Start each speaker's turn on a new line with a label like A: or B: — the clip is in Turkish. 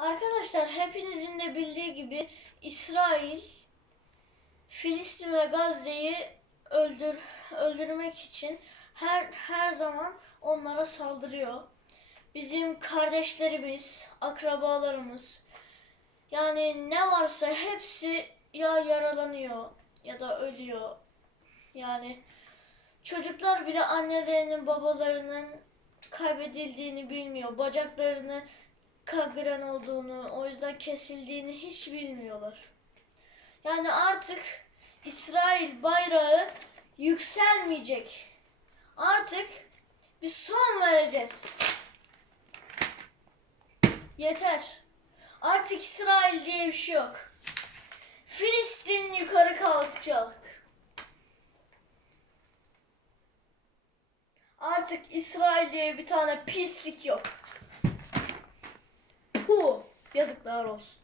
A: Arkadaşlar hepinizin de bildiği gibi İsrail Filistin ve Gazze'yi öldür öldürmek için her her zaman onlara saldırıyor. Bizim kardeşlerimiz, akrabalarımız yani ne varsa hepsi ya yaralanıyor ya da ölüyor. Yani çocuklar bile annelerinin, babalarının kaybedildiğini bilmiyor. Bacaklarını kangren olduğunu, o yüzden kesildiğini hiç bilmiyorlar. Yani artık İsrail bayrağı yükselmeyecek. Artık bir son vereceğiz. Yeter. Artık İsrail diye bir şey yok. Filistin yukarı kalkacak. Artık İsrail diye bir tane pislik yok. Yazıklar olsun.